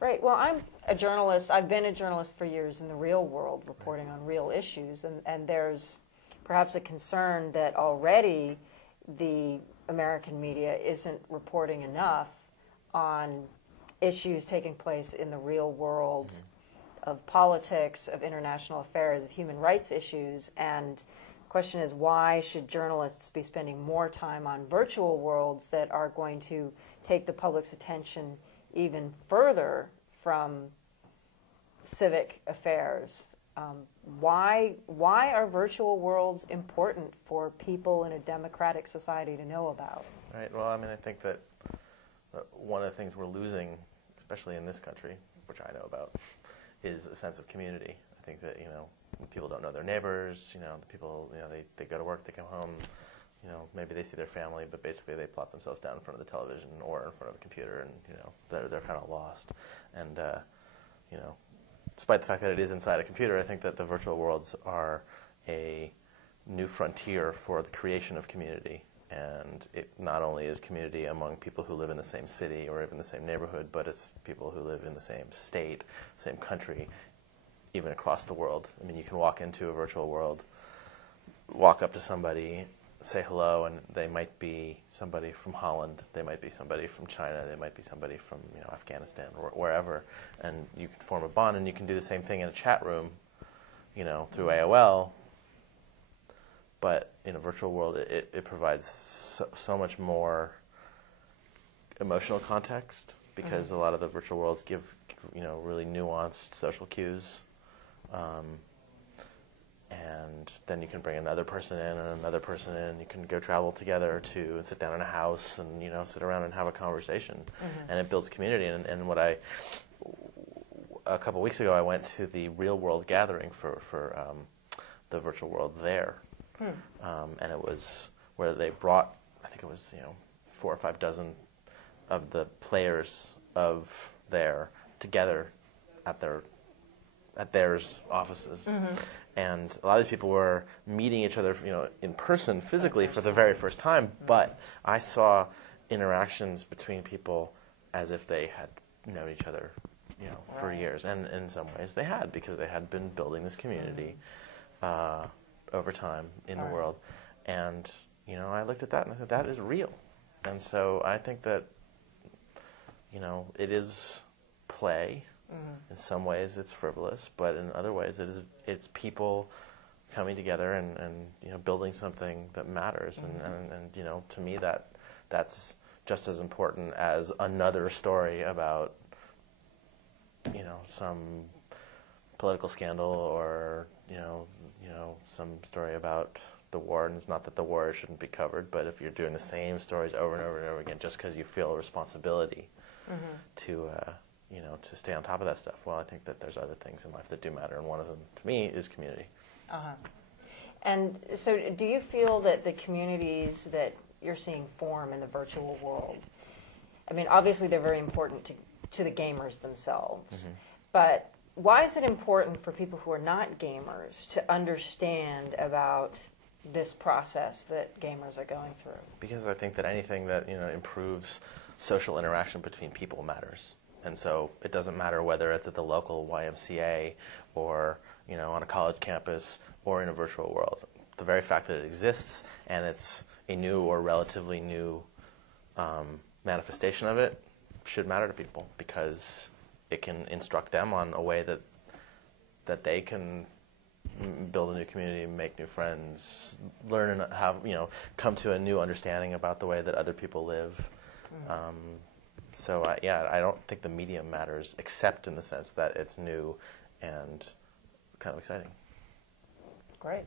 Right. Well, I'm a journalist. I've been a journalist for years in the real world, reporting on real issues, and there's perhaps a concern that already the American media isn't reporting enough on issues taking place in the real world of politics, of international affairs, of human rights issues. And the question is, why should journalists be spending more time on virtual worlds that are going to take the public's attention even further from civic affairs? Why are virtual worlds important for people in a democratic society to know about? Right. Well, I mean, I think that one of the things we're losing, especially in this country, which I know about, is a sense of community. I think that, people don't know their neighbors, the people, they go to work, they come home, maybe they see their family, but basically they plop themselves down in front of the television or in front of a computer, and, they're kind of lost. And, despite the fact that it is inside a computer, I think that the virtual worlds are a new frontier for the creation of community. And it not only is community among people who live in the same city or even the same neighborhood, but it's people who live in the same state, same country, even across the world. I mean, you can walk into a virtual world, walk up to somebody, say hello, and they might be somebody from Holland, they might be somebody from China, they might be somebody from Afghanistan or wherever, and you can form a bond, and you can do the same thing in a chat room, through AOL. But in a virtual world, it provides so much more emotional context, because a lot of the virtual worlds give really nuanced social cues. And then you can bring another person in and another person in. You can go travel together and sit down in a house and sit around and have a conversation, and it builds community. And a couple weeks ago, I went to the real world gathering for the virtual world there, and it was where they brought, I think it was 4 or 5 dozen of the players of there together at theirs offices. And a lot of these people were meeting each other, in person, physically, for the very first time. But I saw interactions between people as if they had known each other, for years. And in some ways they had, because they had been building this community over time in the world. And, I looked at that and I thought, that is real. And so I think that, it is play. In some ways it's frivolous, but in other ways it's people coming together and building something that matters. And to me that's just as important as another story about some political scandal or some story about the war. And it's not that the war shouldn't be covered, but if you're doing the same stories over and over and over again just because you feel a responsibility to stay on top of that stuff. Well, I think that there's other things in life that do matter, and one of them, to me, is community. And so do you feel that the communities that you're seeing form in the virtual world, I mean, obviously they're very important to the gamers themselves, but why is it important for people who are not gamers to understand about this process that gamers are going through? Because I think that anything that improves social interaction between people matters. And so it doesn't matter whether it's at the local YMCA or on a college campus or in a virtual world. The very fact that it exists and it's a new or relatively new manifestation of it should matter to people, because it can instruct them on a way that they can build a new community, make new friends, learn and have come to a new understanding about the way that other people live. So, I don't think the medium matters, except in the sense that it's new and kind of exciting. Great.